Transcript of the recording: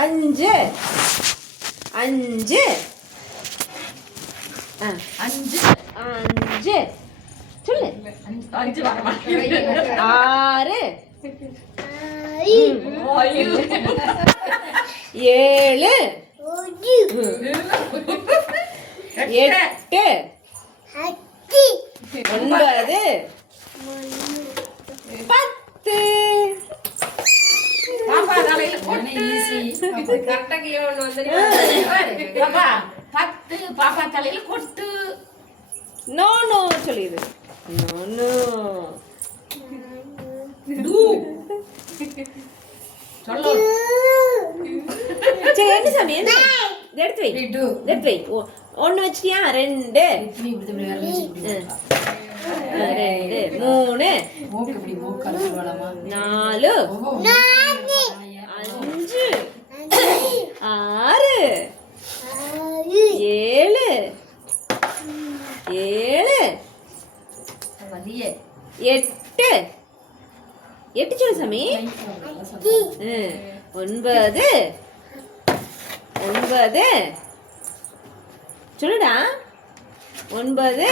அஞ்சு அஞ்சு அஞ்சு அஞ்சு சொல்லு. அஞ்சு ஆறு ஏழு எட்டு ஒன்பது பத்து. பாப்பா தலையில பாப்பா 10 பாப்பா தலையில கொட்டு. நோ நோ சொல்லிடு. நோ நோ சொல்லு. சரி என்ன சாமி என்ன எடுத்து வை எடுத்து வை. ஒன்று வச்சிட்டியா? ரெண்டு ரெண்டு மூணு நாலு அஞ்சு ஆறு ஏழு ஏழு எட்டு எட்டு சொல்லு சாமி. ஒன்பது ஒன்பது சொல்லுடா. ஒன்பது